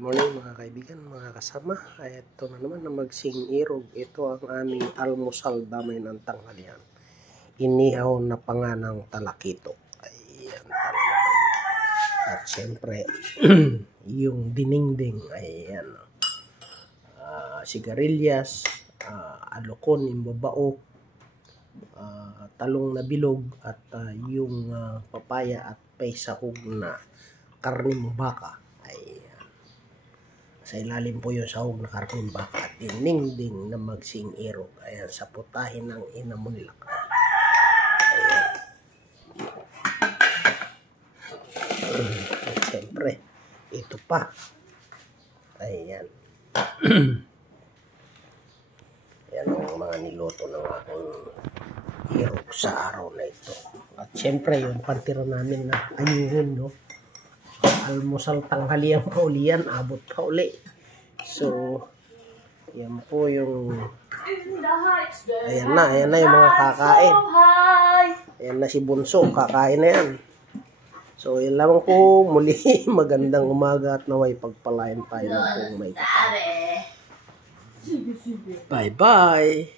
Morning mga kaibigan, mga kasama. Ito na naman na magsing-irog. Ito ang aming almusal damay ng tanghalian. Inihaw na panganang talakito. Ayan. At syempre, yung dinengdeng. Ayan. Sigarilyas, alokon, imbabao, talong na bilog, at yung papaya at paisahog na karning baka. Ayan. Sa ilalim po yung sahog na karning baka at dinengdeng na magsing-irog. Ayan, sa putahin ng inamunlak. Ayan. At syempre, ito pa. Ayan. Yan ang mga niluto ng aking irog sa araw na ito. At syempre, yung pantira namin na anyuhin, no? Almusal tanghalian pa uli yan, abot pa uli. So, yan po yung ayan na yung mga kakain. Ayan na si Bunso, kakain na yan. So, yun lamang po muli. Magandang umaga at naway pagpalain tayo ng may kakain. Bye-bye!